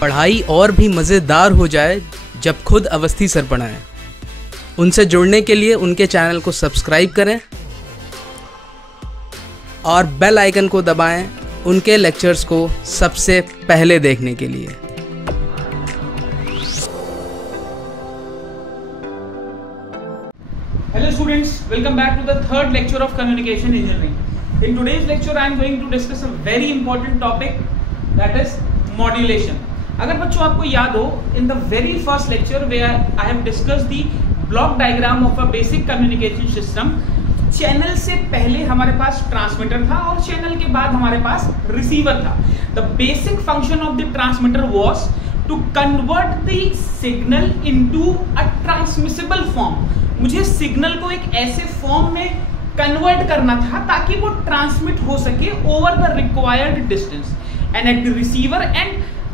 पढ़ाई और भी मज़ेदार हो जाए जब खुद अवस्थी सर पढ़ाएं। उनसे जुड़ने के लिए उनके चैनल को सब्सक्राइब करें और बेल आइकन को दबाएं उनके लेक्चर्स को सबसे पहले देखने के लिए। Hello students, welcome back to the third lecture of Communication Engineering. In today's lecture I am going to discuss a very important topic, that is modulation. अगर बच्चों आपको याद हो, in the very first lecture where I have discussed the block diagram of a basic communication system, channel से पहले हमारे पास transmitter था और चैनल के बाद हमारे पास रिसीवर था। The basic function of the transmitter was to convert the signal into a transmissible form. मुझे सिग्नल को एक ऐसे फॉर्म में कन्वर्ट करना था ताकि वो ट्रांसमिट हो सके over the required distance and at the receiver end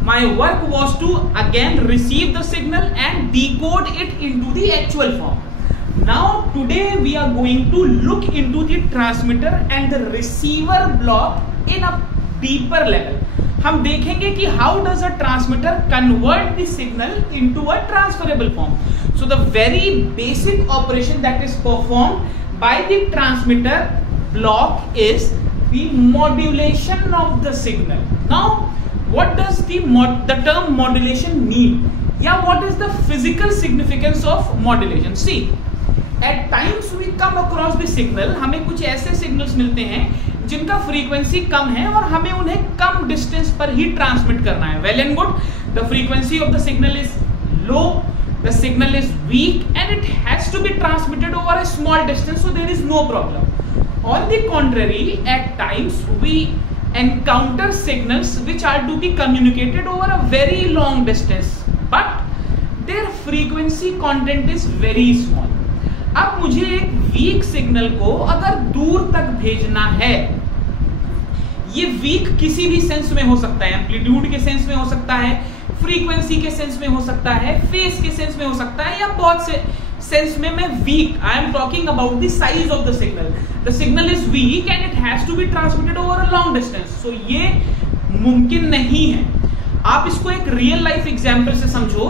my work was to again receive the signal and decode it into the actual form. Now today we are going to look into the transmitter and the receiver block in a deeper level. हम देखेंगे कि how does a transmitter convert the signal into a transferable form. So the very basic operation that is performed by the transmitter block is the modulation of the signal. Now, what does the term modulation mean? Yeah, what is the physical significance of modulation? See, at times we come across the signal. हमें कुछ ऐसे signals मिलते हैं जिनका frequency कम है और हमें उन्हें कम distance पर ही transmit करना है. Well and good. The frequency of the signal is low. The signal is weak and it has to be transmitted over a small distance, so there is no problem. On the contrary, at times we encounter signals which are to be communicated over a very long distance, but their frequency content is very small. अब मुझे एक weak signal को अगर दूर तक भेजना है, ये weak किसी भी सेंस में हो सकता है, एम्पलीट्यूड के सेंस में हो सकता है, फ्रीक्वेंसी के सेंस में हो सकता है, फेस के सेंस में हो सकता है, या बहुत से सेंस में मैं weak. I am talking about the size of the signal. The signal is weak and it has to be transmitted over a long distance, so ये मुमकिन नहीं है। आप इसको एक रियल लाइफ एग्जांपल से समझो।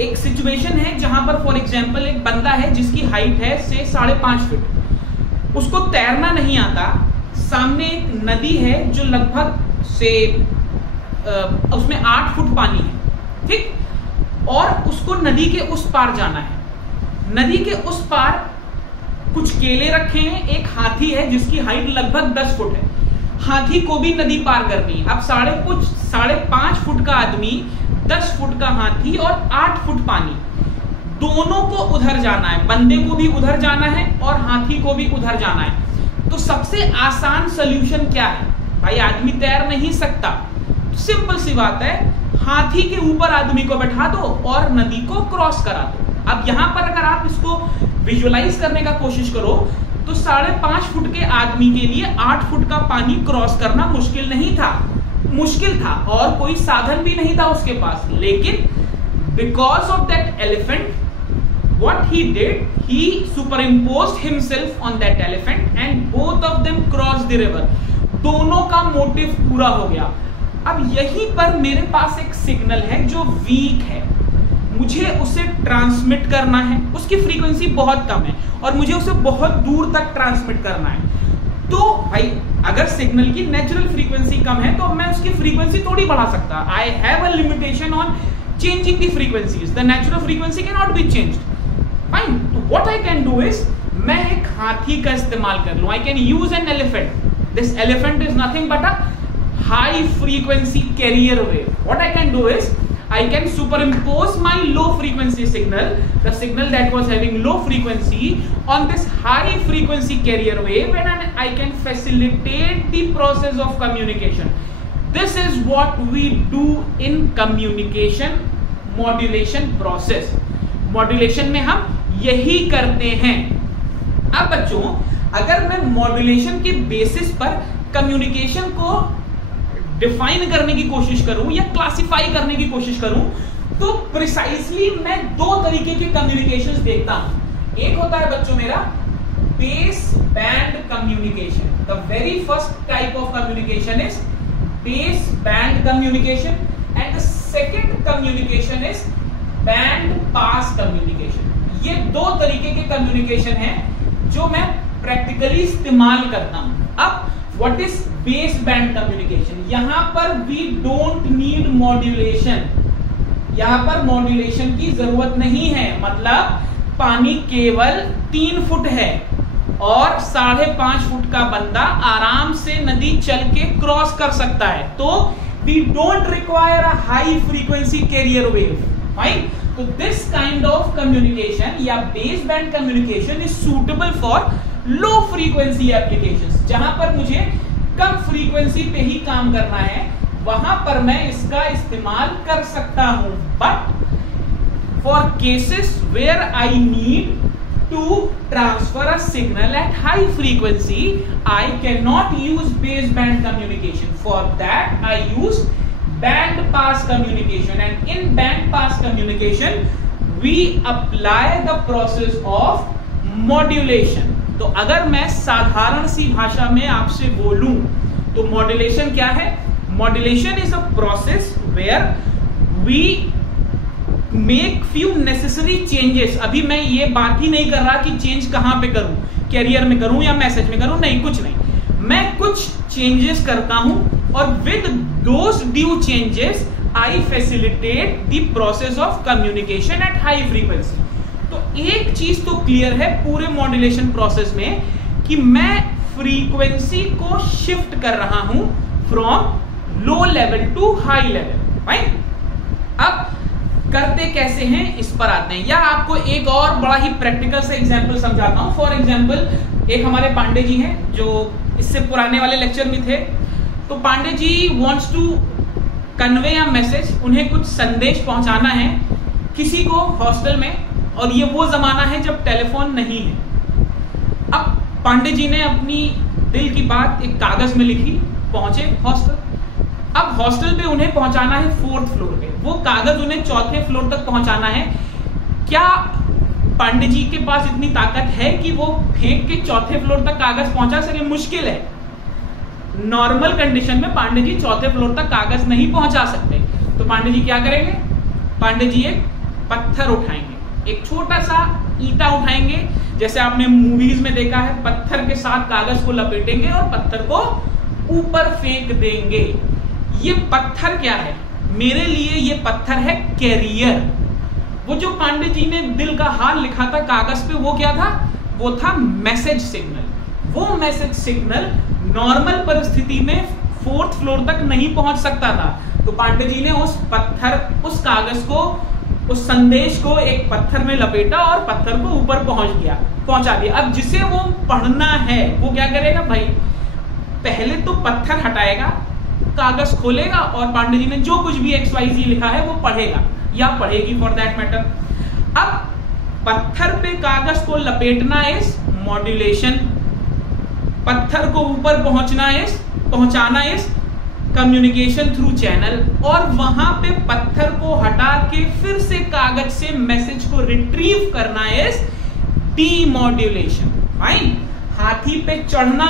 एक सिचुएशन है जहां पर फॉर एग्जांपल एक बंदा है जिसकी हाइट है से 5.5 फीट, उसको तैरना नहीं आता, सामने एक नदी है जो लगभग से उसमें 8 फुट पानी है, ठीक, और उसको नदी के उस पार जाना है। नदी के उस पार कुछ केले रखे हैं, एक हाथी है जिसकी हाइट लगभग 10 फुट है, हाथी को भी नदी पार करनी है। अब 5.5 फुट का आदमी, 10 फुट का हाथी और 8 फुट पानी, दोनों को उधर जाना है, बंदे को भी उधर जाना है और हाथी को भी उधर जाना है। तो सबसे आसान सोल्यूशन क्या है भाई? आदमी तैर नहीं सकता, सिंपल सी बात है, हाथी के ऊपर आदमी को बैठा दो और नदी को क्रॉस करा दो। अब यहां पर अगर आप इसको विजुअलाइज करने का कोशिश करो तो 5.5 फुट के आदमी के लिए 8 फुट का पानी क्रॉस करना मुश्किल नहीं था, मुश्किल था और कोई साधन भी नहीं था उसके पास। लेकिन because of that elephant, what he did, he superimposed himself on that elephant and both of them crossed the river. दोनों का मोटिव पूरा हो गया। अब यहीं पर मेरे पास एक सिग्नल है जो वीक है, मुझे उसे ट्रांसमिट करना है, उसकी फ्रीक्वेंसी बहुत कम है और मुझे उसे बहुत दूर तक ट्रांसमिट करना है। तो भाई अगर सिग्नल की नेचुरल फ्रीक्वेंसी कम है तो मैं उसकी फ्रीक्वेंसी थोड़ी बढ़ा सकता। I have a limitation on changing the frequencies, the natural frequency can not be changed. Fine, तो what I can do is मैं एक हाथी का इस्तेमाल कर लूं। I can use an elephant. This elephant is nothing but a high frequency carrier wave. What I can do is I can superimpose my low frequency signal, the signal that was having low frequency, on this high frequency carrier wave, and I can facilitate the process of communication. This is what we do in communication modulation process. Modulation में हम यही करते हैं। अब बच्चों, अगर मैं modulation के बेसिस पर कम्युनिकेशन को डिफाइन करने की कोशिश करूं या क्लासिफाई करने की कोशिश करूं तो प्रिसाइसली मैं दो तरीके के कम्युनिकेशंस देखता हूं। एक होता है बच्चों मेरा base band communication. The very first type of communication is base band communication, and the second communication is band pass communication. ये दो तरीके के कम्युनिकेशन हैं जो मैं प्रैक्टिकली इस्तेमाल करता हूं। अब what is base band communication? यहां पर वी डोंट नीड मॉड्यूलेशन, यहां पर मॉड्यूलेशन की जरूरत नहीं है। मतलब पानी केवल 3 फुट है और 5.5 फुट का बंदा आराम से नदी चल के क्रॉस कर सकता है, तो we don't require a high frequency carrier wave, fine. तो दिस काइंड ऑफ कम्युनिकेशन या base band communication is suitable for low frequency applications. जहां पर मुझे कम फ्रीक्वेंसी पे ही काम करना है वहां पर मैं इसका इस्तेमाल कर सकता हूं। But for cases where I need to transfer a signal at high frequency, I cannot use baseband communication. For that I use band pass communication, and in band pass communication we apply the process of modulation. तो अगर मैं साधारण सी भाषा में आपसे बोलूं तो modulation क्या है? Modulation is a process where we make few necessary changes. अभी मैं ये बात ही नहीं कर रहा कि चेंज कहां पे करूं, कैरियर में करूं या मैसेज में करूं, नहीं, कुछ नहीं। मैं कुछ चेंजेस करता हूं और with those due changes I facilitate the process of communication at high frequency. तो एक चीज तो क्लियर है पूरे मॉड्यूलेशन प्रोसेस में कि मैं फ्रीक्वेंसी को शिफ्ट कर रहा हूं from low level to high level, right. अब करते कैसे हैं इस पर आते हैं, या आपको एक और बड़ा ही प्रैक्टिकल से एग्जांपल समझाता हूं। फॉर एग्जांपल एक हमारे पांडे जी हैं जो इससे पुराने वाले लेक्चर में थे। तो Pandey ji wants to convey a message, उन्हें कुछ संदेश पहुंचाना है किसी को हॉस्टल में, और ये वो जमाना है जब टेलीफोन नहीं है। अब पांडे जी ने अपनी दिल की बात एक कागज में लिखी, पहुंचे हॉस्टल। अब हॉस्टल पे उन्हें पहुंचाना है 4th फ्लोर पे, वो कागज उन्हें 4थे फ्लोर तक पहुंचाना है। क्या पांडे जी के पास इतनी ताकत है कि वो फेंक के 4थे फ्लोर तक कागज पहुंचा सके? मुश्किल है। नॉर्मल कंडीशन में पांडे जी 4थे फ्लोर तक कागज नहीं पहुंचा सकते। तो पांडे जी क्या करेंगे? पांडे जी एक पत्थर उठाएंगे, एक छोटा सा ईंटा उठाएंगे, जैसे आपने मूवीज में देखा है, पत्थर के साथ कागज को लपेटेंगे और पत्थर को ऊपर फेंक देंगे। ये पत्थर क्या है? मेरे लिए ये पत्थर है कैरियर। वो जो पांडे जी ने दिल का हाल लिखा था कागज पे, वो क्या था? वो था मैसेज सिग्नल। वो मैसेज सिग्नल नॉर्मल परिस्थिति में 4th फ्लोर तक नहीं पहुंच सकता था। तो पांडे जी ने उस उस कागज को, उस संदेश को एक पत्थर में लपेटा और पत्थर को ऊपर पहुंचा दिया। अब जिसे वो पढ़ना है वो क्या करेगा भाई? पहले तो पत्थर हटाएगा, कागज खोलेगा और पांडे जी ने जो कुछ भी XYZ लिखा है वो पढ़ेगा या पढ़ेगी फॉर दैट मैटर। अब पत्थर पे कागज को लपेटना इज मॉड्यूलेशन, पत्थर को ऊपर पहुंचाना इज कम्युनिकेशन थ्रू चैनल, और वहां पे पत्थर को हटा के फिर से कागज से मैसेज को रिट्रीव करना इज डीमॉड्यूलेशन, फाइन। हाथी पे चढ़ना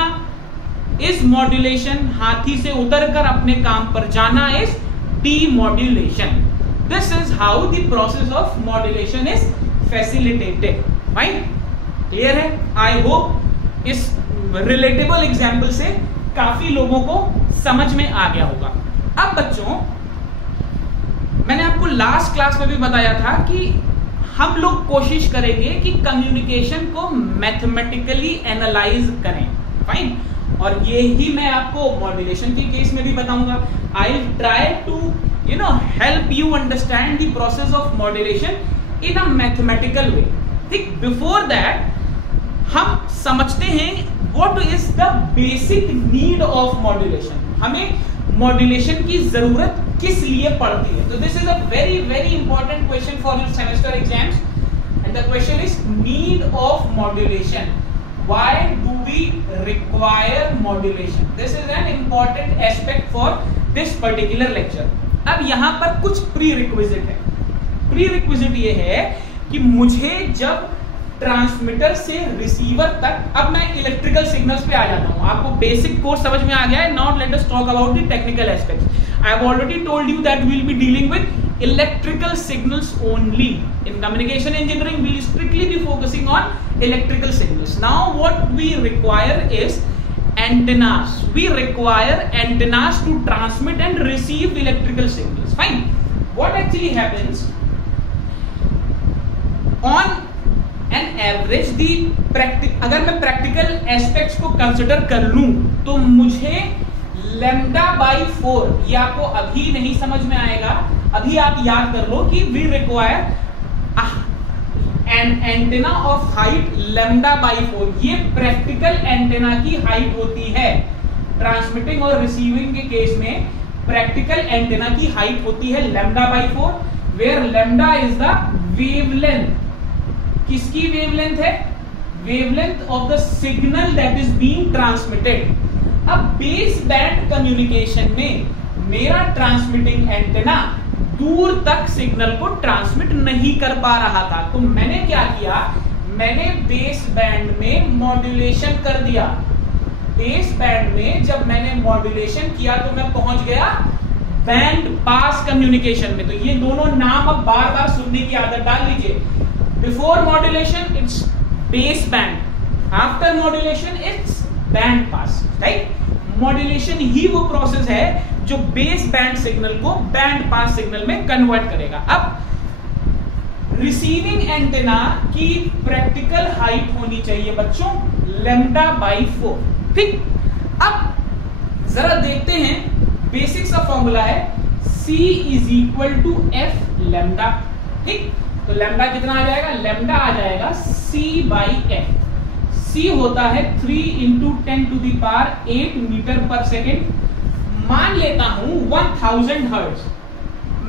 इज मॉड्यूलेशन, हाथी से उतरकर अपने काम पर जाना is demodulation. This is how the process of modulation is facilitated, right? Clear है? आई होप इस रिलेटेबल एग्जांपल से काफी लोगों को समझ में आ गया होगा। अब बच्चों, मैंने आपको लास्ट क्लास में भी बताया था कि हम लोग कोशिश करेंगे कि कम्युनिकेशन को मैथमेटिकली एनालाइज करें, फाइन। और ये ही मैं आपको मॉड्यूलेशन के केस में भी बताऊंगा। I try to help you understand the process of modulation in a mathematical way. ठीक, बिफोर दैट हम समझते हैं what is the basic need of modulation. हमें मॉड्यूलेशन की जरूरत किस लिए पड़ती है? तो this is a very very important question for your semester exams, and the question is need of modulation. Why do we require modulation? This is an important aspect for this particular lecture. अब यहाँ पर कुछ prerequisite है। Prerequisite ये है कि मुझे जब ट्रांसमीटर से रिसीवर तक, अब मैं इलेक्ट्रिकल सिग्नल्स पे आ जाता हूँ। आपको बेसिक कोर्स समझ में आ गया है। Now let us talk about the technical aspects. I have already told you that we will be dealing with electrical signals only. In communication engineering, we will strictly be focusing on electrical signals. Now what we require is antennas. We require antennas to transmit and receive electrical signals. Fine. What actually happens on an average, अगर मैं practical aspects को consider कर लूं तो मुझे lambda by 4, ये आपको अभी नहीं समझ में आएगा, अभी आप याद कर लो कि we require an antenna of height lambda by 4. ये प्रैक्टिकल एंटेना की हाइट होती है. ट्रांसमिटिंग और रिसीविंग के केस में प्रैक्टिकल एंटेना की हाइट होती है lambda by 4, where lambda is the wavelength. किसकी वेवलेंथ है? Wavelength of the signal that is being transmitted. अब बेस बैंड कम्युनिकेशन में मेरा ट्रांसमिटिंग एंटेना दूर तक सिग्नल को ट्रांसमिट नहीं कर पा रहा था, तो मैंने क्या किया, मैंने बेस बैंड में मॉड्यूलेशन कर दिया. बेस बैंड में जब मैंने मॉड्यूलेशन किया तो मैं पहुंच गया बैंड पास कम्युनिकेशन में. तो ये दोनों नाम अब बार बार सुनने की आदत डाल लीजिए. Before modulation it's base band, after modulation it's band pass. Right. Modulation ही वो प्रोसेस है जो बेस बैंड सिग्नल को बैंड पास सिग्नल में कन्वर्ट करेगा. अब रिसीविंग एंटेना की प्रैक्टिकल हाइट होनी चाहिए बच्चों लैम्डा बाई 4. ठीक. अब जरा देखते हैं, बेसिक्स का फॉर्मूला है C is equal to F lambda. ठीक. तो लैम्डा कितना आ जाएगा? लैम्डा आ जाएगा C बाई F. C होता है 3 into 10 to the power 8 metre per second. मान लेता हूं 1000 हर्ट्ज.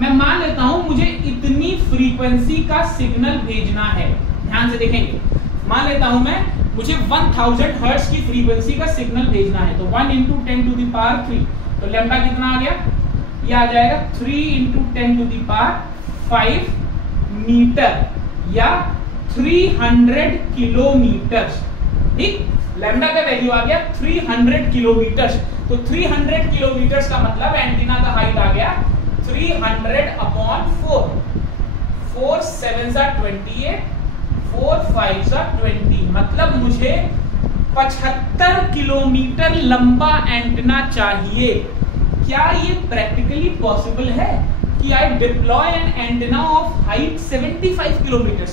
मैं मान लेता हूं मुझे इतनी फ्रीक्वेंसी का सिग्नल भेजना है. ध्यान से देखेंगे. मान लेता हूं मैं मुझे 1000 हर्ट्ज की फ्रीक्वेंसी का सिग्नल भेजना है. तो 1 इंटू 10 टू दी पावर 3. तो लैम्डा कितना आ गया? ये आ जाएगा 3 into 10 to the power 5 metre या 300 किलोमीटर. ठीक. लैम्डा का वैल्यू आ गया 300 किलोमीटर. तो 300 किलोमीटर का मतलब एंटीना का हाइट आ गया 300 अपॉन 4. 4 7 28, 4 5 20. मतलब मुझे 75 किलोमीटर लंबा एंटीना चाहिए. क्या ये प्रैक्टिकली पॉसिबल है कि I deploy an antenna of height 75 kilometre?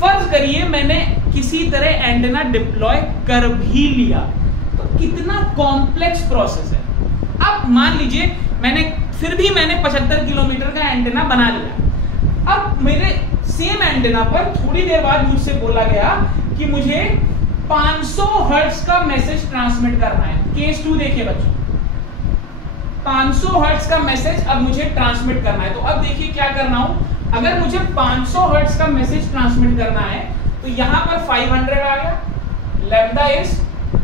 फर्ज करिए मैंने किसी तरह एंटेना डिप्लॉय कर भी लिया, तो कितना कॉम्प्लेक्स प्रोसेस है. अब मान लीजिए मैंने 75 किलोमीटर का एंटेना बना लिया. अब मेरे सेम एंटेना पर थोड़ी देर बाद मुझसे बोला गया कि मुझे 500 हर्ट्ज का मैसेज ट्रांसमिट करना है. केस 2 देखिए बच्चों, 500 हर्ट्ज का मैसेज अब मुझे ट्रांसमिट करना है. तो अब देखिए क्या करना हूं. अगर मुझे 500 हर्ट्ज का मैसेज ट्रांसमिट करना है तो यहां पर 500 आ गया. Lambda is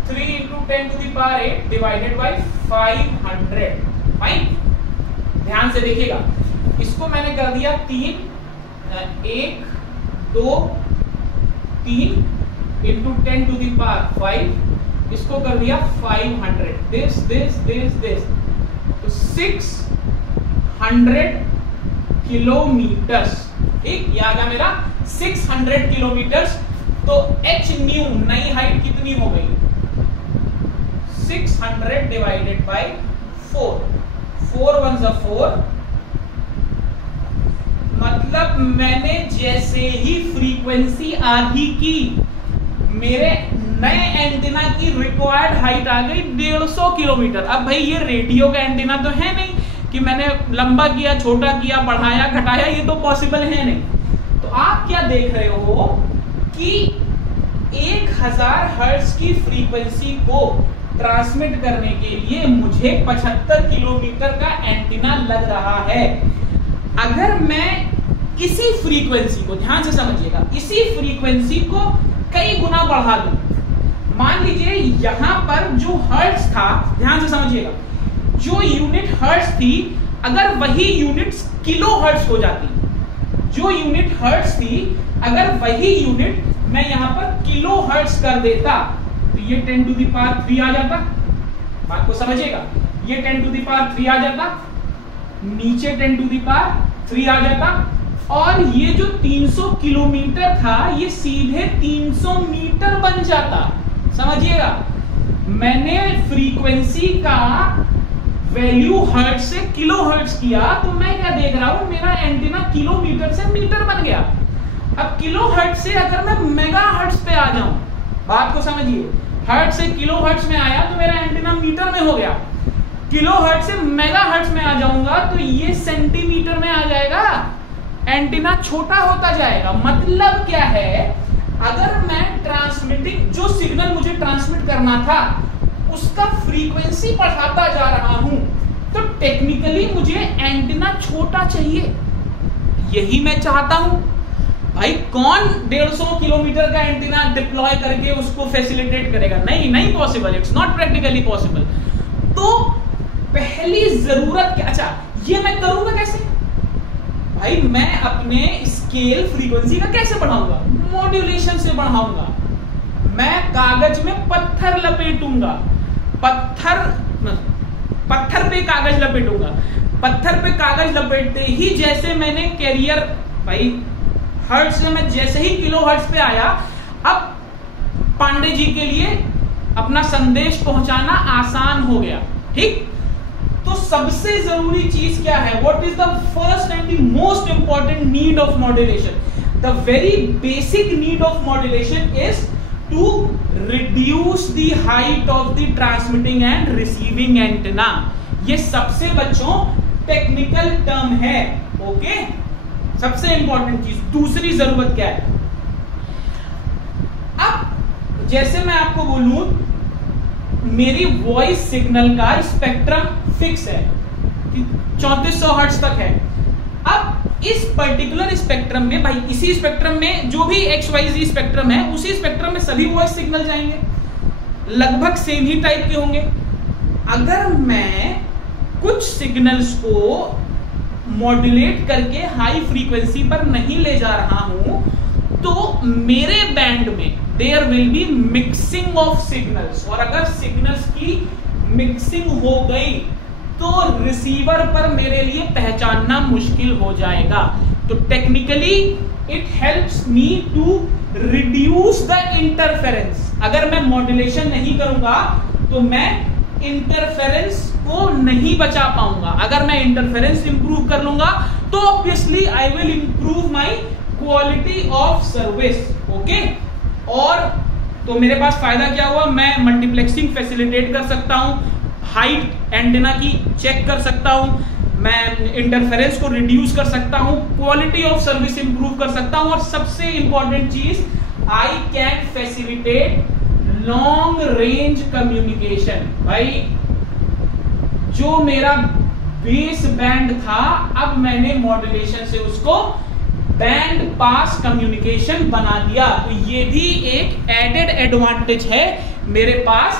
3 into 10 to the power 8 divided by 500. Fine. ध्यान से देखिएगा. इसको मैंने कर दिया 3, 1 2 3 इंटू 10 टू दी पावर 5. इसको कर दिया 500. दिस. तो 600 किलोमीटर. ठीक. ये आ गया मेरा 600 किलोमीटर. तो h न्यू नई हाइट कितनी हो गई? 600 डिवाइडेड बाई 4. 4 1 4. मतलब मैंने जैसे ही फ्रीक्वेंसी आधी की, मेरे नए एंटीना की रिक्वायर्ड हाइट आ गई 150 किलोमीटर. अब भाई ये रेडियो का एंटीना तो है नहीं कि मैंने लंबा किया, छोटा किया, बढ़ाया, घटाया, ये तो पॉसिबल है नहीं. तो आप क्या देख रहे हो कि 1000 हर्ट्ज की फ्रीक्वेंसी को ट्रांसमिट करने के लिए मुझे 75 किलोमीटर का एंटीना लग रहा है. अगर मैं इसी फ्रीक्वेंसी को, ध्यान से समझिएगा, इसी फ्रीक्वेंसी को कई गुना बढ़ा दूं. मान लीजिए यहां पर जो हर्ट्ज था, ध्यान से समझिएगा, जो यूनिट हर्ट्ज थी अगर वही यूनिट किलो हर्ट्ज हो जाती, जो यूनिट हर्ट्ज थी अगर वही यूनिट मैं यहां पर किलो हर्ट्ज कर देता तो ये 10 टू दी पावर 3 आ जाता. बात को समझिएगा. ये 10 टू दी पावर 3 आ जाता. नीचे 10 टू द पावर 3 आ जाता और ये जो 300 किलोमीटर था ये सीधे 300 मीटर बन जाता। समझिएगा, मैंने फ्रीक्वेंसी का वैल्यू हर्ट्ज से किलो हर्ट्ज किया तो मैं क्या देख रहा हूं, मेरा एंटीना किलोमीटर से मीटर बन गया। अब किलो हर्ट्ज से अगर मैं मेगा हर्ट्ज पे आ जाऊं, बात को समझिए, हर्ट्ज से किलो हर्ट्ज में आया तो मेरा एंटीना मीटर में हो गया, किलो हर्ट्ज से मेगा हर्ट्ज में आ जाऊंगा तो ये सेंटीमीटर में आ जाएगा, एंटीना छोटा होता जाएगा। मतलब क्या है, अगर मैं ट्रांसमिटिंग जो सिग्नल मुझे ट्रांसमिट करना था उसका फ्रीक्वेंसी बढ़ाता जा रहा हूं तो टेक्निकली मुझे एंटीना छोटा चाहिए। यही मैं चाहता हूं। भाई कौन 150 किलोमीटर का एंटीना डिप्लॉय करके उसको फैसिलिटेट करेगा? नहीं possible, it's not practically possible. तो पहली जरूरत क्या, अच्छा ये मैं करूंगा कैसे? भाई मैं अपने स्केल फ्रीक्वेंसी का कैसे बढ़ाऊंगा? मॉड्यूलेशन से बढ़ाऊंगा। मैं कागज में पत्थर लपेटूंगा, पत्थर पे कागज लपेटूंगा। पत्थर पे कागज लपेटते ही जैसे मैंने कैरियर, भाई हर्ट्ज से मैं जैसे ही किलो हर्ट्ज पे आया, अब पांडे जी के लिए अपना संदेश पहुंचाना आसान हो गया। ठीक, तो सबसे जरूरी चीज क्या है? What is the first and the most important need of modulation? The very basic need of modulation is to reduce the height of the transmitting and receiving antenna. ये सबसे बच्चों टेक्निकल टर्म है। ओके, सबसे important चीज। दूसरी जरूरत क्या है? अब जैसे मैं आपको बोलूं मेरी वॉइस सिग्नल का स्पेक्ट्रम फिक्स है, 3400 हर्ट्ज तक है। अब इस पर्टिकुलर स्पेक्ट्रम में, भाई इसी स्पेक्ट्रम में जो भी XYZ स्पेक्ट्रम है, उसी स्पेक्ट्रम में सभी वॉइस सिग्नल जाएंगे, लगभग सेम ही टाइप के होंगे। अगर मैं कुछ सिग्नल्स को मॉड्यूलेट करके हाई फ्रीक्वेंसी पर नहीं ले जा रहा हूं तो मेरे बैंड में there will be mixing of signals, और अगर सिग्नल्स की मिक्सिंग हो गई तो रिसीवर पर मेरे लिए पहचानना मुश्किल हो जाएगा। तो technically it helps me to reduce the interference. अगर मैं मॉड्यूलेशन नहीं करूंगा तो मैं इंटरफेरेंस को नहीं बचा पाऊंगा। अगर मैं इंटरफेरेंस इंप्रूव कर लूंगा तो obviously I will improve my quality of service. Okay, और तो मेरे पास फायदा क्या हुआ? मैं मल्टीप्लेक्सिंग फैसिलिटेट कर सकता हूं, हाइट एंटीना की चेक कर सकता हूं, मैं इंटरफेरेंस को रिड्यूस कर सकता हूं, क्वालिटी ऑफ सर्विस इंप्रूव कर सकता हूं, और सबसे इंपॉर्टेंट चीज, I can facilitate long range communication. भाई जो मेरा बेस बैंड था, अब मैंने मॉड्यूलेशन से उसको बैंड पास कम्युनिकेशन बना दिया। तो ये भी एक एडेड एडवांटेज है मेरे पास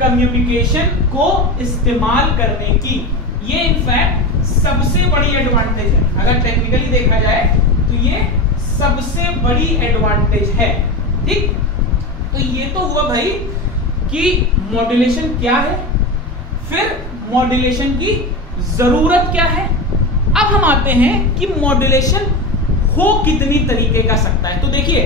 कम्युनिकेशन को इस्तेमाल करने की। ये इनफैक्ट सबसे बड़ी एडवांटेज है। अगर टेक्निकली देखा जाए तो ये सबसे बड़ी एडवांटेज है। ठीक, तो ये तो हुआ भाई कि मॉड्यूलेशन क्या है, फिर मॉड्यूलेशन की जरूरत क्या है। अब हम आते हैं कि मॉड्यूलेशन हो कितनी तरीके का सकता है। तो देखिए,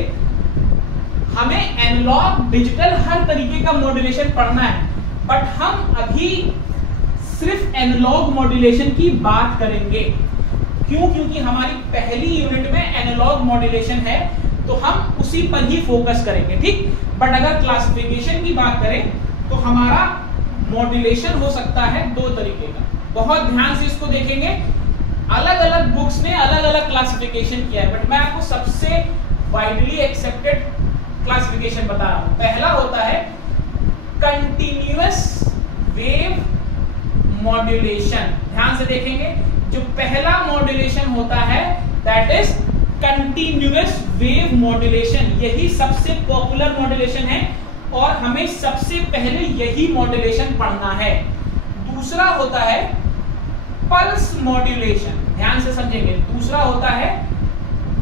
हमें एनालॉग डिजिटल हर तरीके का मॉड्यूलेशन पढ़ना है, बट हम अभी सिर्फ एनालॉग मॉड्यूलेशन की बात करेंगे। क्यों? क्योंकि हमारी पहली यूनिट में एनालॉग मॉड्यूलेशन है, तो हम उसी पर ही फोकस करेंगे। ठीक, बट अगर क्लासिफिकेशन की बात करें तो हमारा मॉड्यूलेशन हो सकता है दो तरीके का। बहुत ध्यान से इसको देखेंगे, अलग अलग बुक्स ने अलग अलग क्लासिफिकेशन किया है, बट मैं आपको सबसे वाइडली एक्सेप्टेड क्लासिफिकेशन बता रहा हूं। पहला होता है कंटिन्यूअस वेव मॉड्यूलेशन। ध्यान से देखेंगे, जो पहला मॉड्यूलेशन होता है that is continuous wave modulation. यही सबसे पॉपुलर मॉड्यूलेशन है और हमें सबसे पहले यही मॉड्यूलेशन पढ़ना है। दूसरा होता है पल्स मॉड्यूलेशन। ध्यान से समझेंगे, दूसरा होता है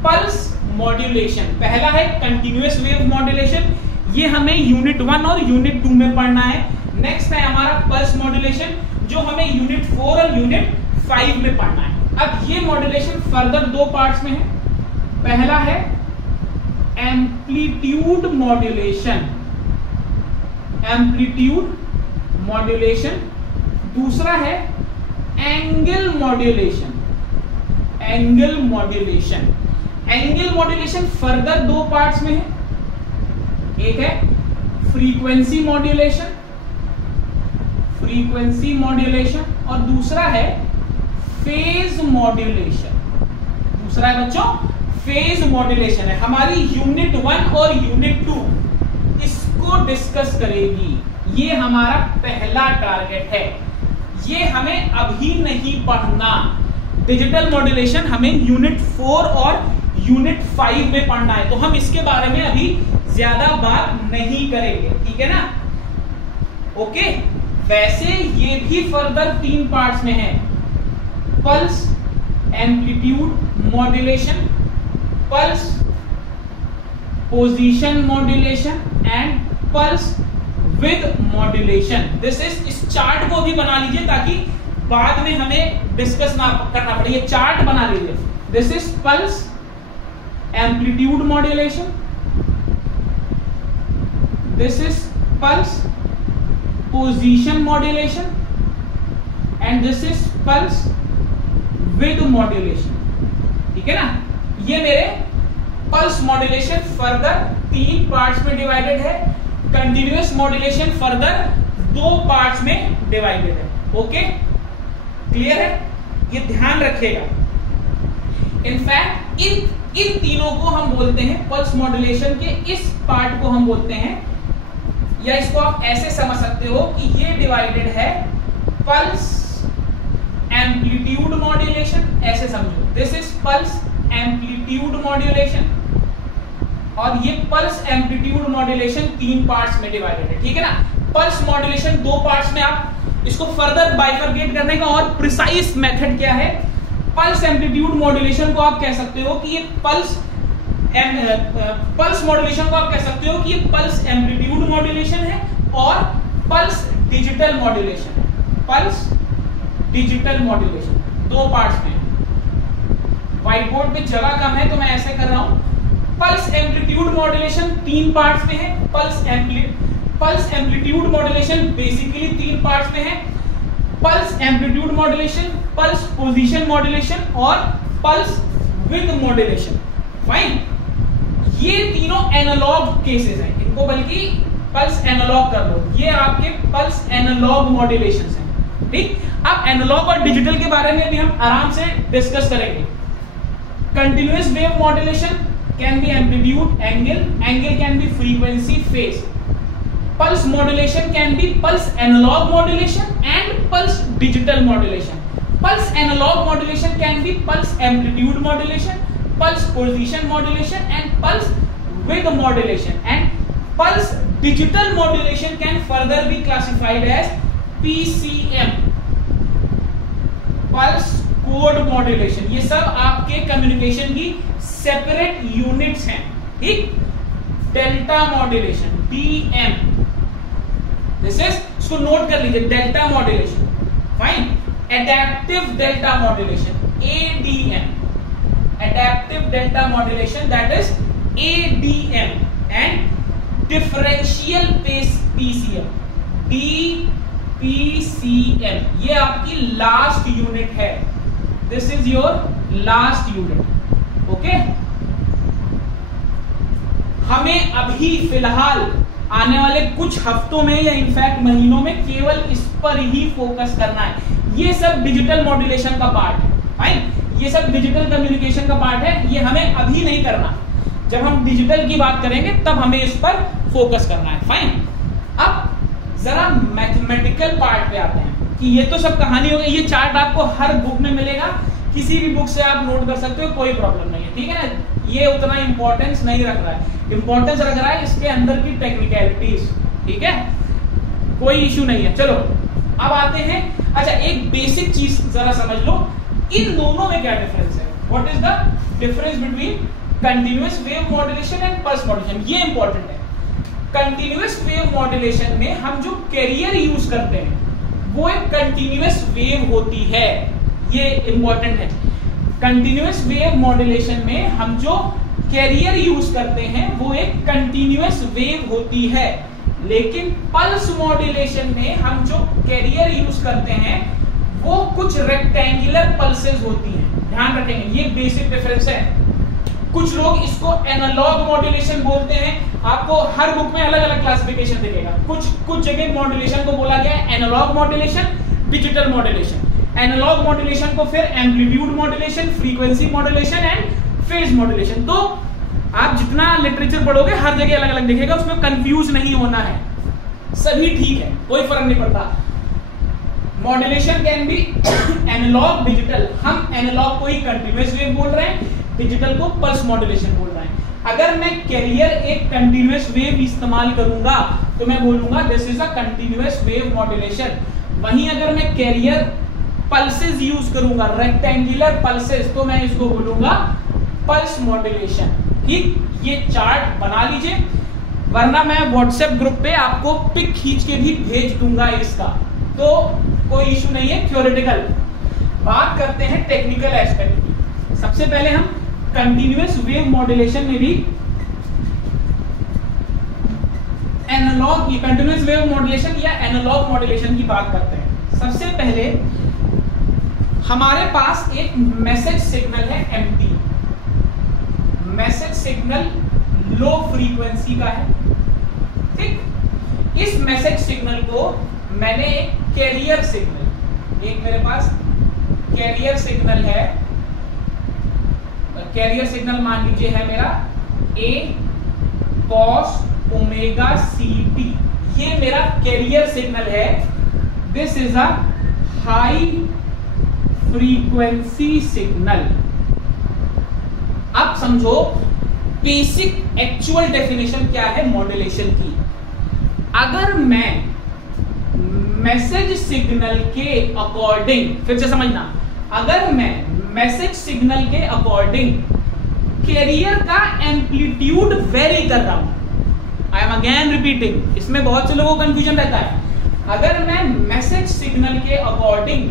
पल्स मॉड्यूलेशन। पहला है कंटिन्यूअस वेव मॉड्यूलेशन, ये हमें यूनिट 1 और यूनिट 2 में पढ़ना है। नेक्स्ट है हमारा पल्स मॉड्यूलेशन, जो हमें यूनिट 4 और यूनिट 5 में पढ़ना है। अब ये मॉड्यूलेशन फर्दर दो पार्ट्स में है। पहला है एम्पलीट्यूड मॉड्यूलेशन, एम्पलीट्यूड मॉड्यूलेशन, दूसरा है angle modulation, angle modulation. Angle modulation further दो पार्ट्स में है। एक है फ्रीक्वेंसी मॉड्यूलेशन, फ्रीक्वेंसी मॉड्यूलेशन, और दूसरा है फेज मॉड्यूलेशन। दूसरा है बच्चों फेज मॉड्यूलेशन है। हमारी यूनिट 1 और यूनिट 2 इसको डिस्कस करेगी। ये हमारा पहला टारगेट है, ये हमें अभी नहीं पढ़ना। डिजिटल मॉड्यूलेशन हमें यूनिट 4 और यूनिट 5 में पढ़ना है, तो हम इसके बारे में अभी ज्यादा बात नहीं करेंगे, ठीक है ना। ओके, वैसे ये भी फर्दर 3 पार्ट्स में है। Pulse amplitude modulation, pulse position modulation and pulse with modulation. This is, इस चार्ट को भी बना लीजिए ताकि बाद में हमें डिस्कस ना करना पड़े। ये चार्ट बना लीजिए। This is pulse amplitude modulation, this is pulse position modulation and this is pulse with modulation, ठीक है ना। ये मेरे पल्स मॉड्यूलेशन फर्दर 3 पार्ट्स में डिवाइडेड है। कंटिन्यूअस मॉड्यूलेशन फर्दर 2 पार्ट्स में डिवाइडेड है। ओके, क्लियर है, ये ध्यान रखिएगा। इनफैक्ट इन तीनों को हम बोलते हैं, पल्स मॉड्यूलेशन के इस पार्ट को हम बोलते हैं, या इसको आप ऐसे समझ सकते हो कि ये डिवाइडेड है पल्स एम्पलीट्यूड मॉड्यूलेशन, ऐसे समझो। This is pulse amplitude modulation और ये पल्स एम्पलीट्यूड मॉड्यूलेशन 3 पार्ट्स में डिवाइडेड है, ठीक है ना। पल्स मॉड्यूलेशन 2 पार्ट्स में, आप इसको फर्दर बाइफरकेट करने का और प्रिसाइज मेथड क्या है। पल्स एम्पलीट्यूड मॉड्यूलेशन को आप कह सकते हो कि ये पल्स मॉड्यूलेशन को आप कह सकते हो कि ये पल्स एम्पलीट्यूड मॉड्यूलेशन है और पल्स डिजिटल मॉड्यूलेशन है। पल्स डिजिटल मॉड्यूलेशन 2 पार्ट्स में। व्हाइट बोर्ड पे जगह कम है तो मैं ऐसे कर रहा हूं। पल्स एम्पलीट्यूड मॉड्यूलेशन 3 पार्ट्स में है। Pulse amplitude modulation basically 3 parts में है। Pulse amplitude modulation, pulse position modulation और पल्स विद मॉड्यूलेशन। फाइन, ये तीनों एनालॉग केसेस हैं, इनको बल्कि पल्स एनालॉग कर लो। ये आपके पल्स एनालॉग मॉड्यूलेशंस हैं, ठीक। अब एनालॉग और डिजिटल के बारे में भी हम आराम से डिस्कस करेंगे। Continuous wave modulation can B amplitude, angle can be frequency, phase. Pulse modulation can be pulse analog modulation and pulse digital modulation. Pulse analog modulation can be pulse amplitude modulation, pulse position modulation and pulse width modulation. And pulse digital modulation can further be classified as PCM, pulse code modulation. ये सब आपके communication की separate units हैं, ठीक। Delta modulation DM, this is, इसको note कर लीजिए, delta modulation. Fine, adaptive delta modulation ADM, adaptive delta modulation that is ADM and differential PCM DPCM। ये आपकी लास्ट यूनिट है, this is your last unit. Okay, हमें अभी फिलहाल आने वाले कुछ हफ्तों में या इनफैक्ट महीनों में केवल इस पर ही फोकस करना है। ये सब डिजिटल मॉड्यूलेशन का पार्ट है, फाइन। ये सब डिजिटल कम्युनिकेशन का पार्ट है, ये हमें अभी नहीं करना। जब हम डिजिटल की बात करेंगे तब हमें इस पर फोकस करना है, फाइन। अब जरा मैथमेटिकल पार्ट पे आते हैं कि ये तो सब कहानी हो गई। ये चार्ट आपको हर बुक में मिलेगा, किसी भी बुक से आप नोट कर सकते हो, कोई प्रॉब्लम नहीं है, ठीक है ना। ये उतना इंपॉर्टेंस नहीं रख रहा है, इंपॉर्टेंस रख रहा है इसके अंदर की टेक्निकलिटीज, ठीक है, कोई इश्यू नहीं है। चलो अब आते हैं, अच्छा एक बेसिक चीज जरा समझ लो, इन दोनों में क्या डिफरेंस है। What is the difference between continuous wave modulation and pulse modulation, ये इंपॉर्टेंट है। कंटिन्यूअस वेव मॉड्यूलेशन में हम जो कैरियर यूज करते हैं वो एक कंटिन्यूअस वेव होती है, ये इंपॉर्टेंट है। कंटिन्यूअस वेव मॉड्यूलेशन में हम जो कैरियर यूज करते हैं वो एक कंटिन्यूअस वेव होती है, लेकिन पल्स मॉड्यूलेशन में हम जो कैरियर यूज करते हैं वो कुछ रेक्टेंगुलर पल्सेस होती हैं। ध्यान रखेंगे, ये बेसिक डिफरेंस है। कुछ लोग इसको एनालॉग मॉड्यूलेशन बोलते हैं, आपको हर बुक में अलग अलग क्लासिफिकेशन दिखेगा। कुछ जगह मॉड्यूलेशन को बोला गया है analogue modulation, digital modulation. Analogue modulation को फिर amplitude modulation, frequency modulation and phase modulation. तो आप जितना लिटरेचर पढ़ोगे हर जगह अलग अलग दिखेगा, उसमें कंफ्यूज नहीं होना है, सभी ठीक है, कोई फर्क नहीं पड़ता। Modulation can be analogue, digital. हम एनालॉग को ही कंटिन्यूअस वेव बोल रहे हैं, डिजिटल को पल्स मॉड्यूलेशन बोल रहे हैं। अगर मैं कैरियर एक कंटिन्यूअस वेव इस्तेमाल करूंगा तो मैं बोलूंगा this is a continuous wave modulation. वहीं अगर मैं कैरियर पल्सेस यूज करूंगा, रेक्टेंगुलर पल्सेस, तो मैं इसको बोलूंगा पल्स मॉड्यूलेशन। ठीक, ये चार्ट बना लीजिए, वरना मैं व्हाट्सएप ग्रुप पे आपको पिक खींच के भी भेज दूंगा इसका, तो कोई इशू नहीं है। थ्योरेटिकल बात करते हैं टेक्निकल एस्पेक्ट की। सबसे पहले हम कंटिन्यूअस वेव मॉड्यूलेशन में भी एनालॉग, कंटिन्यूअस वेव मॉड्यूलेशन या एनालॉग मॉड्यूलेशन की बात करते हैं। सबसे पहले हमारे पास एक मैसेज सिग्नल है MT. Message signal low frequency का है। ठीक, इस मैसेज सिग्नल को मैंने एक कैरियर सिग्नल, एक मेरे पास कैरियर सिग्नल है, कैरियर सिग्नल मान लीजिए है मेरा A cos ओमेगा CT, ये मेरा कैरियर सिग्नल है। This is a high frequency signal. अब समझो बेसिक एक्चुअल डेफिनेशन क्या है मॉड्यूलेशन की। अगर मैं मैसेज सिग्नल के अकॉर्डिंग, फिर से समझना, अगर मैं मैसेज सिग्नल के अकॉर्डिंग कैरियर का एम्पलीट्यूड वेरी कर रहा हूं, आई एम अगेन रिपीटिंग, इसमें बहुत से लोगों को कंफ्यूजन रहता है। अगर मैं मैसेज सिग्नल के अकॉर्डिंग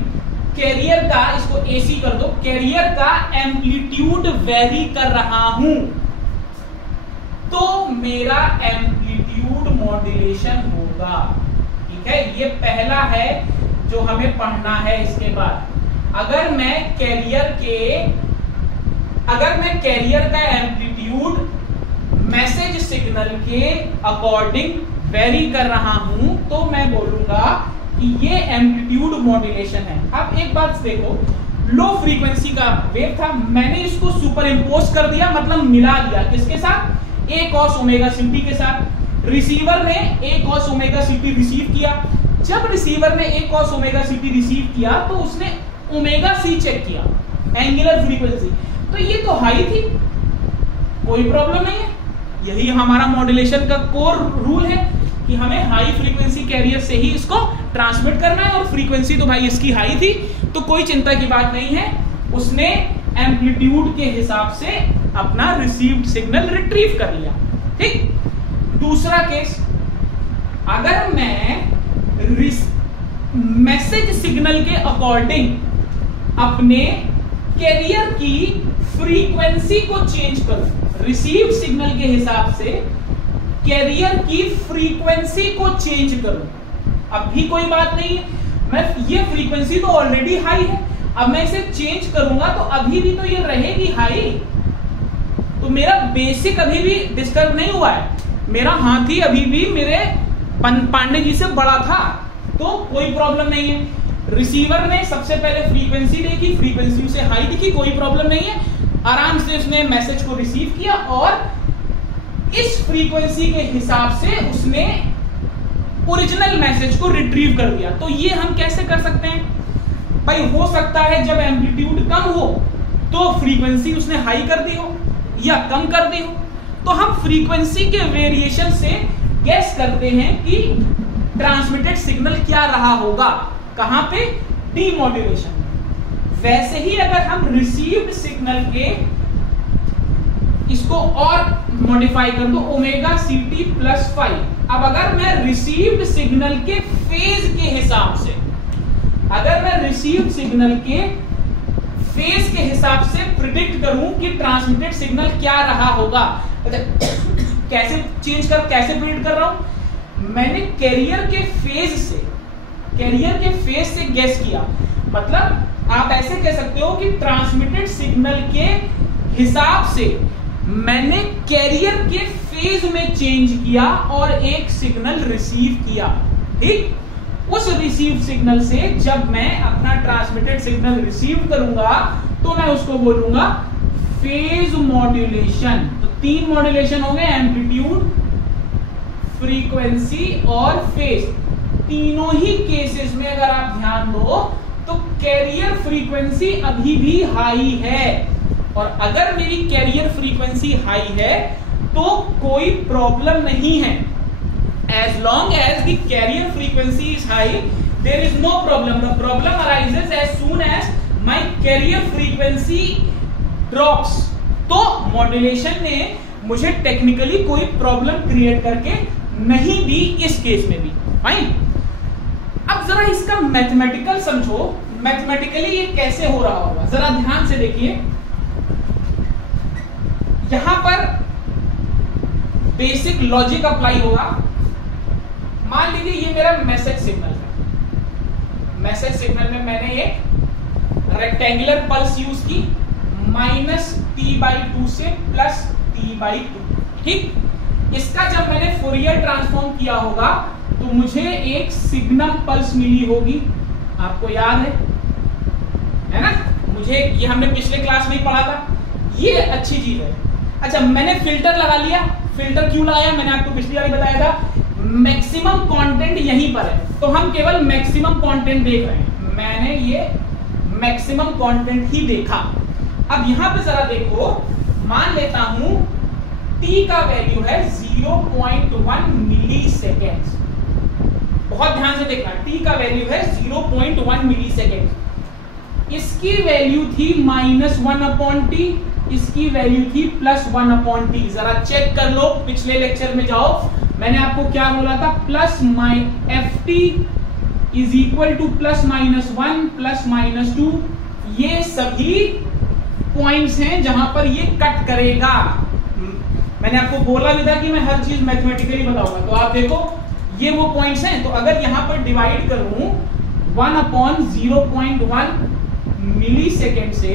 कैरियर का, इसको एसी कर दो, कैरियर का एम्पलीट्यूड वेरी कर रहा हूं तो मेरा एम्पलीट्यूड मॉड्यूलेशन होगा। ठीक है, ये पहला है जो हमें पढ़ना है। इसके बाद अगर मैं कैरियर का एम्पलीट्यूड मैसेज सिग्नल के अकॉर्डिंग वेरी कर रहा हूं तो मैं बोलूंगा कि ये एम्पलीट्यूड मॉड्यूलेशन है। अब एक बात देखो, लो फ्रीक्वेंसी का वेव था, मैंने इसको सुपर इम्पोज कर दिया, मतलब मिला दिया किसके साथ, A cos ओमेगा CT के साथ। रिसीवर ने A cos omega CT receive किया। जब रिसीवर ने A cos omega CT receive किया तो उसने ओमेगा C चेक किया, एंगुलर फ्रीक्वेंसी, तो ये तो हाई थी, कोई प्रॉब्लम नहीं है। यही हमारा मॉड्यूलेशन का कोर रूल है कि हमें हाई फ्रीक्वेंसी कैरियर से ही इसको ट्रांसमिट करना है, और फ्रीक्वेंसी तो भाई इसकी हाई थी तो कोई चिंता की बात नहीं है, उसने एम्पलीट्यूड के हिसाब से अपना रिसीव्ड सिग्नल रिट्रीव कर लिया। ठीक, दूसरा केस, अगर मैं मैसेज सिग्नल के अकॉर्डिंग अपने कैरियर की फ्रीक्वेंसी को चेंज करूं, रिसीव सिग्नल के हिसाब से कैरियर की फ्रीक्वेंसी को चेंज करूं, अब भी कोई बात नहीं है, मैं ये फ्रीक्वेंसी तो ऑलरेडी हाई है, अब मैं इसे चेंज करूंगा तो अभी भी तो ये रहेगी हाई, तो मेरा बेसिक अभी भी डिस्टर्ब नहीं हुआ है, मेरा हाथी अभी भी मेरे पांडे जी से बड़ा था, तो कोई प्रॉब्लम नहीं है। रिसीवर ने सबसे पहले फ्रीक्वेंसी देखी, फ्रीक्वेंसी उसे हाई दिखी, कोई प्रॉब्लम नहीं है, आराम से उसने मैसेज को रिसीव किया और इस फ्रीक्वेंसी के हिसाब से उसने ओरिजिनल मैसेज को रिट्रीव कर दिया। तो ये हम कैसे कर सकते हैं भाई, हो सकता है जब एम्पलीट्यूड कम हो तो फ्रीक्वेंसी उसने हाई कर दी हो या कम कर दी हो, तो हम फ्रीक्वेंसी के वेरिएशन से गेस करते हैं कि ट्रांसमिटेड सिग्नल क्या रहा होगा, कहां पे, डीमॉड्यूलेशन। वैसे ही अगर हम रिसीव्ड सिग्नल के इसको और मॉडिफाई कर दो, ओमेगा CT + 5, अब अगर मैं रिसीव्ड सिग्नल के फेज के हिसाब से, अगर मैं रिसीव्ड सिग्नल के फेज के हिसाब से प्रिडिक्ट करूं कि ट्रांसमिटेड सिग्नल क्या रहा होगा। कैसे प्रिडिक्ट कर रहा हूं, मैंने कैरियर के फेज से गेस किया। मतलब आप ऐसे कह सकते हो कि ट्रांसमिटेड सिग्नल के हिसाब से मैंने कैरियर के फेज में चेंज किया और एक सिग्नल रिसीव किया। ठीक, उस रिसीव सिग्नल से जब मैं अपना ट्रांसमिटेड सिग्नल रिसीव करूंगा तो मैं उसको बोलूंगा फेज मॉड्यूलेशन। तो 3 मॉड्यूलेशन हो गए, एम्पलीट्यूड, फ्रीक्वेंसी और फेज। तीनों ही केसेस में अगर आप ध्यान दो तो कैरियर फ्रीक्वेंसी अभी भी हाई है, और अगर मेरी कैरियर फ्रीक्वेंसी हाई है तो कोई प्रॉब्लम नहीं है। As long as the carrier frequency is high, there is no problem. The problem arises as soon as my carrier frequency drops. तो मॉड्यूलेशन ने मुझे टेक्निकली कोई प्रॉब्लम क्रिएट करके नहीं दी इस केस में भी। फाइन, अब जरा इसका मैथमेटिकल समझो, मैथमेटिकली ये कैसे हो रहा होगा, जरा ध्यान से देखिए। यहां पर बेसिक लॉजिक अप्लाई होगा। मान लीजिए ये मेरा मैसेज सिग्नल है। मैसेज सिग्नल में मैंने एक रेक्टेंगुलर पल्स यूज की, -t/2 से +t/2। ठीक, इसका जब मैंने फूरियर ट्रांसफॉर्म किया होगा तो मुझे एक सिग्नल पल्स मिली होगी। आपको याद है ना, मुझे ये हमने पिछले क्लास में ही पढ़ा था, ये अच्छी चीज है। अच्छा, मैंने फिल्टर लगा लिया। फिल्टर क्यों लगाया, मैंने आपको पिछली बार बताया था, मैक्सिमम कंटेंट यहीं पर है, तो हम केवल मैक्सिमम कंटेंट देख रहे हैं। मैंने ये मैक्सिमम कंटेंट ही देखा। अब यहां पे जरा देखो, मान लेता हूं t का वैल्यू है 0.1 मिली सेकेंड। बहुत ध्यान से देखना, t का वैल्यू है 0.1 मिली सेकेंड। इसकी वैल्यू थी -1/t, इसकी वैल्यू थी +1/t। जरा चेक कर लो, पिछले लेक्चर में जाओ, मैंने आपको क्या बोला था, ft इज इक्वल टू +-1 +-2। ये सभी पॉइंट्स हैं जहां पर ये कट करेगा। मैंने आपको बोला भी था कि मैं हर चीज मैथमेटिकली बताऊंगा, तो आप देखो ये वो पॉइंट्स हैं। तो अगर यहां पर डिवाइड करूं 1/0.1 मिली सेकेंड से,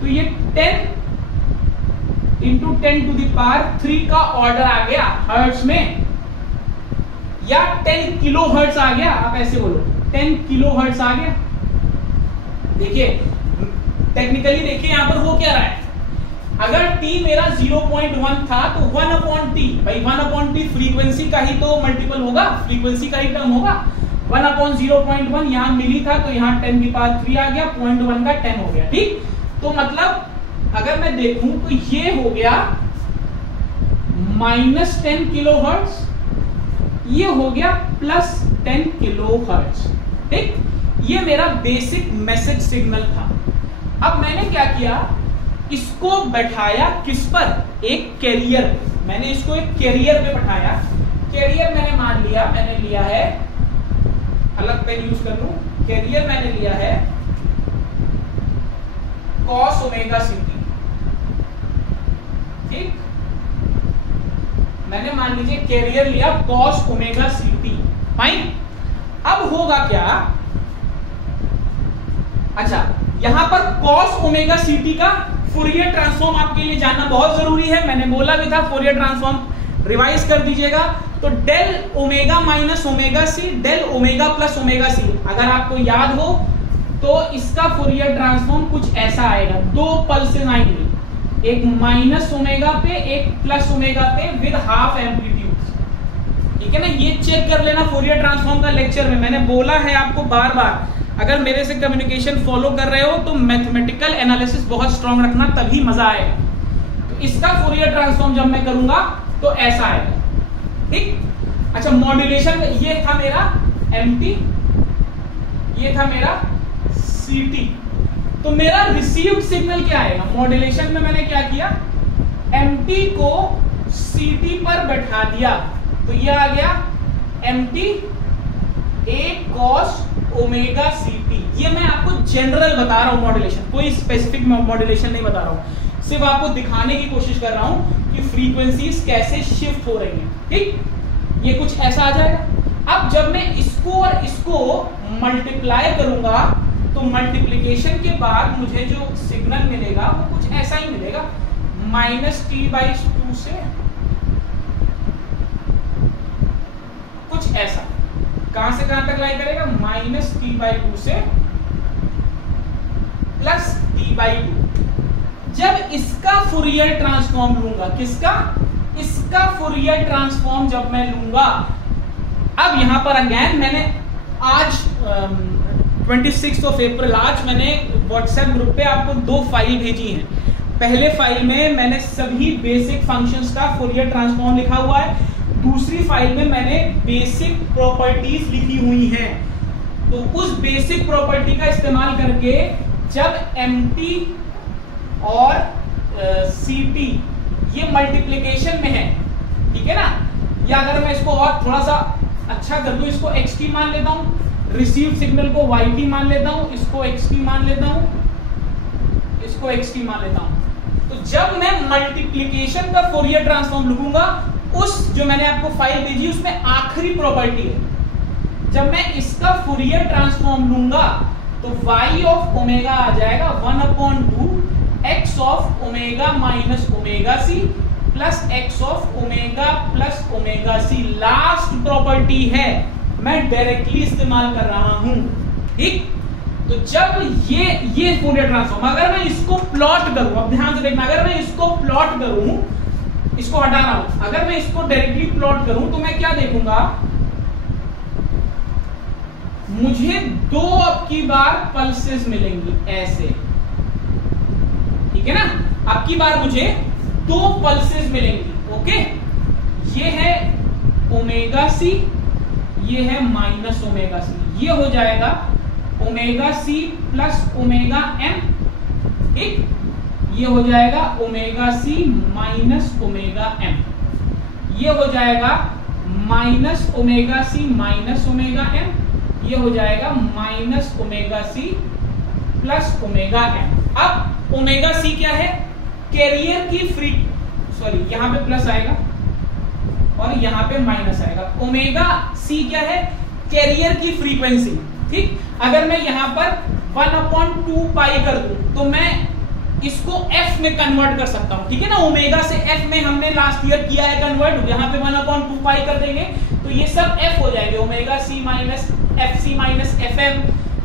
तो ये 10 × 10⁻³ का ऑर्डर आ गया हर्ट्ज में, या 10 किलो हर्ट्ज आ गया। आप ऐसे बोलो 10 किलो हर्ट्ज आ गया। देखिए टेक्निकली देखिए यहां पर हो क्या रहा है। अगर t मेरा 0.1 था तो 1/t, भाई 1/t फ्रीक्वेंसी का ही तो मल्टीपल होगा, फ्रीक्वेंसी का ही टर्म होगा। 1/0.1 यहां मिली था तो यहां 10⁻³ आ गया, 0.1 का 10 हो गया। ठीक, तो मतलब अगर मैं देखूं तो ये हो गया -10 किलो हर्ट्ज, ये हो गया +10 किलो हर्ट्ज। ठीक, ये मेरा बेसिक मैसेज सिग्नल था। अब मैंने क्या किया, इसको बैठाया किस पर, एक कैरियर। मैंने इसको एक कैरियर पे बैठाया। कैरियर मैंने मान लिया, मैंने लिया है, अलग पेन यूज कर लूं, कैरियर मैंने लिया है cos ωct। ठीक, मैंने मान लीजिए कैरियर लिया cos ωct। फाइन, अब होगा क्या, अच्छा यहां पर cos ωct का फूरियर ट्रांसफॉर्म आपके लिए जानना बहुत जरूरी है। मैंने बोला भी था फूरियर ट्रांसफॉर्म रिवाइज कर दीजिएगा। तो del omega minus omega C, del omega plus omega C, अगर आपको याद हो तो इसका फूरियर ट्रांसफॉर्म कुछ ऐसा आएगा। 2 पल्सेस आएंगी, एक माइनस ओमेगा पे, एक प्लस ओमेगा पे विद हाफ एम्पलीट्यूड। ठीक है ना, ये चेक कर लेना फूरियर ट्रांसफॉर्म का लेक्चर में। मैंने बोला है आपको बार बार, अगर मेरे से कम्युनिकेशन फॉलो कर रहे हो तो मैथमेटिकल एनालिसिस बहुत स्ट्रांग रखना, तभी मजा आएगा। तो इसका फूरियर ट्रांसफॉर्म जब मैं करूंगा तो ऐसा आएगा। ठीक, अच्छा मॉड्यूलेशन, ये था मेरा mt, ये था मेरा ct। तो मेरा रिसीव्ड सिग्नल क्या आएगा, मॉड्यूलेशन में मैंने क्या किया, mt को ct पर बैठा दिया, तो ये आ गया mt a cos ωct। T. ये मैं आपको जनरल बता रहा हूँ मॉड्यूलेशन, कोई स्पेसिफिक मॉड्यूलेशन नहीं बता रहा हूँ, सिर्फ आपको दिखाने की कोशिश कर रहा हूँ कि फ्रीक्वेंसीज कैसे शिफ्ट हो रही हैं। ठीक, ये कुछ ऐसा आ जाएगा। अब जब मैं इसको और इसको मल्टीप्लाई करूंगा तो मल्टीप्लीकेशन के बाद मुझे जो सिग्नल मिलेगा वो कुछ ऐसा ही मिलेगा, -t/2 से कुछ ऐसा। कहां से कहां तक लाई करेगा? -t/2 से +t/2। जब इसका फूरियर ट्रांसफॉर्म लूंगा, किसका? इसका फूरियर ट्रांसफॉर्म जब मैं लूंगा, अब यहां पर अगेन मैंने आज 26 अप्रैल आज मैंने व्हाट्सएप ग्रुप पे आपको 2 फाइल भेजी हैं। पहले फाइल में मैंने सभी बेसिक फंक्शंस का फूरियर ट्रांसफॉर्म लिखा हुआ है, दूसरी फाइल में मैंने बेसिक प्रॉपर्टीज लिखी हुई हैं। तो उस बेसिक प्रॉपर्टी का इस्तेमाल करके जब mt और ct ये मल्टीप्लिकेशन में है, ठीक है ना, या अगर मैं इसको और थोड़ा सा अच्छा कर दूं, इसको xt मान लेता हूं, रिसीव सिग्नल को yt मान लेता हूं, इसको xt मान लेता हूं, इसको xt मान लेता हूं। तो जब मैं मल्टीप्लिकेशन का फूरियर ट्रांसफॉर्म लिखूंगा, उस जो मैंने आपको फाइल भेजी उसमें आखिरी प्रॉपर्टी है, जब मैं इसका फूरियर ट्रांसफॉर्म लूंगा तो y ऑफ ओमेगा आ जाएगा 1/2 x of omega minus omega C plus x of omega plus omega C. Last property है, मैं डायरेक्टली इस्तेमाल कर रहा हूं। ठीक, तो जब ये फूरियर ट्रांसफॉर्म अगर मैं इसको प्लॉट करूं, अब ध्यान से देखना, अगर मैं इसको प्लॉट करूं, इसको हटा रहा हूं, अगर मैं इसको डायरेक्टली प्लॉट करूं तो मैं क्या देखूंगा? मुझे 2 अब की बार पल्सेस मिलेंगी ऐसे, ठीक है ना, अब की बार मुझे 2 पल्सेस मिलेंगी। ओके, ये है ओमेगा सी, ये है माइनस ओमेगा सी, ये हो जाएगा omega C plus omega M. ठीक, ये हो जाएगा omega C minus omega M, ये हो जाएगा minus omega C minus omega M, ये हो जाएगा minus omega C plus omega M. अब ओमेगा सी क्या है? कैरियर की यहां पे प्लस आएगा और यहां पे माइनस आएगा। ओमेगा सी क्या है? कैरियर की फ्रीक्वेंसी। ठीक, अगर मैं यहां पर 1/2 पाई कर दूं तो मैं इसको f में कन्वर्ट कर सकता हूं, ठीक है ना। ओमेगा से f में हमने लास्ट ईयर किया है कन्वर्ट, यहां पे 1/2 पाई कर देंगे तो ये सब f हो जाएंगे, omega C minus fc minus fm,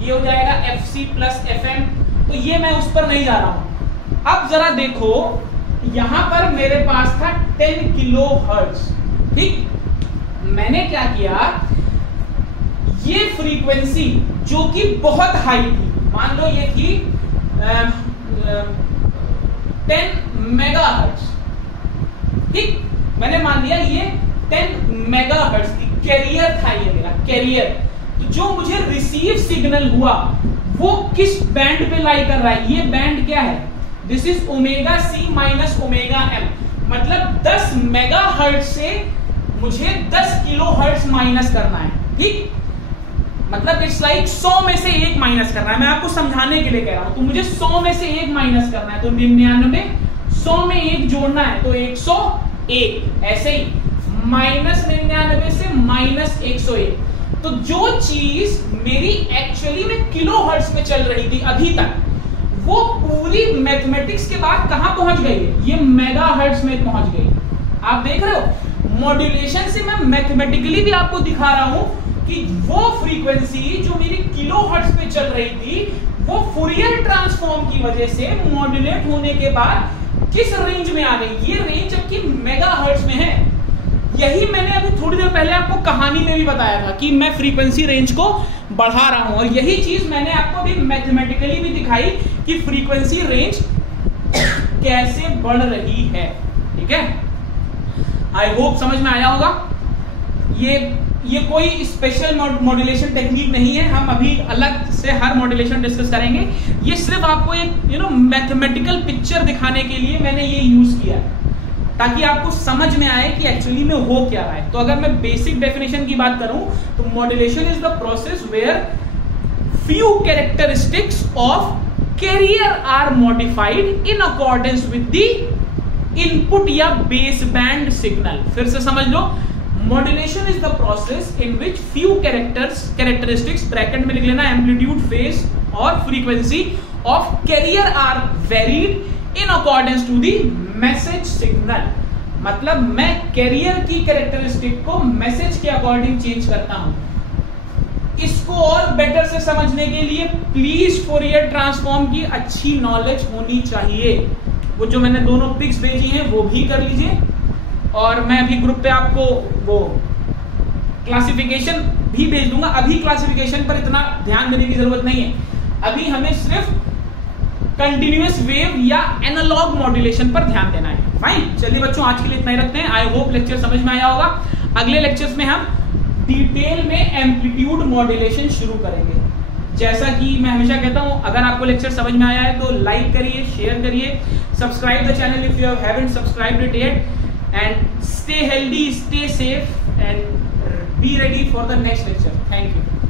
ये हो जाएगा fc प्लस fm। तो ये मैं उस पर नहीं जा रहा हूं। अब जरा देखो, यहां पर मेरे पास था 10 किलो हर्ट्ज। ठीक, मैंने क्या किया, ये फ्रीक्वेंसी जो कि बहुत हाई थी, मान लो ये थी 10 मेगाहर्ट्ज। ठीक, मैंने मान लिया ये 10 मेगाहर्ट्ज थी, कैरियर था ये मेरा कैरियर। तो जो मुझे रिसीव सिग्नल हुआ वो किस बैंड पे लाई कर रहा है? ये बैंड क्या है? This is omega C minus omega M, मतलब 10 मेगाहर्ट्ज से मुझे 10 किलो हर्ट्ज माइनस करना है। ठीक, मतलब इट्स लाइक 100 में से 1 माइनस करना है। मैं आपको समझाने के लिए कह रहा हूं। तो मुझे 100 में से 1 माइनस करना है, तो 99, 100 में 1 जोड़ना है तो 101, ऐसे ही -99 से -101। तो जो चीज मेरी एक्चुअली में किलो हर्ट्ज पे चल रही थी अभी तक, वो पूरी मैथमेटिक्स के बाद कहां पहुंच गई है? ये मेगा हर्ट्ज में पहुंच गई। आप देख रहे हो, मॉड्यूलेशन से मैं मैथमेटिकली भी आपको दिखा रहा हूं कि वो फ्रीक्वेंसी जो मेरी किलो हर्ट्ज पे चल रही थी, वो फूरियर ट्रांसफॉर्म की वजह से मॉड्यूलेट होने के बाद किस रेंज में आ गई? ये रेंज अब की मेगा हर्ट्ज में है। यही मैंने अभी थोड़ी देर पहले आपको कहानी में भी बताया था कि मैं फ्रीक्वेंसी रेंज को बढ़ा रहा हूं, और यही चीज मैंने आपको अभी मैथमेटिकली भी दिखाई कि फ्रीक्वेंसी रेंज कैसे बढ़ रही है। ठीक है, आई होप समझ में आया होगा। ये कोई स्पेशल मॉड्यूलेशन टेक्निक नहीं है, हम अभी अलग से हर मॉड्यूलेशन डिस्कस करेंगे। ये सिर्फ आपको एक मैथमेटिकल पिक्चर दिखाने के लिए मैंने ये यूज किया है, ताकि आपको समझ में आए कि एक्चुअली में हो क्या रहा है। तो अगर मैं बेसिक डेफिनेशन की बात करूं तो modulation is the process where few characteristics of carrier are modified in accordance with the input या baseband signal। फिर से समझ लो, modulation is the process in which few characteristics bracket में लिख लेना amplitude, phase और frequency of carrier are varied in accordance to the message signal। मतलब मैं कैरियर की कैरेक्टरिस्टिक को मैसेज के अकॉर्डिंग चेंज करता हूं। इसको और बेटर से समझने के लिए प्लीज फोरियर ट्रांसफॉर्म की अच्छी नॉलेज होनी चाहिए। वो जो मैंने दोनों पिक्स भेजी हैं वो भी कर लीजिए, और मैं अभी ग्रुप पे आपको वो क्लासिफिकेशन भी भेज दूंगा। अभी क्लासिफिकेशन पर इतना ध्यान देने की जरूरत नहीं है, अभी हमें सिर्फ कंटिन्यूअस वेव या एनालॉग मॉड्यूलेशन पर ध्यान देना है। फाइन, चलिए बच्चों आज के लिए इतना ही रखते हैं। आई होप लेक्चर समझ में आया होगा। अगले लेक्चर्स में हम डिटेल में एम्पलीट्यूड मॉड्यूलेशन शुरू करेंगे। जैसा कि मैं हमेशा कहता हूं, अगर आपको लेक्चर समझ में आया है तो लाइक करिए, शेयर करिए, subscribe the channel if you haven't subscribed it yet, and stay healthy, stay safe, and be ready for the next lecture. Thank you.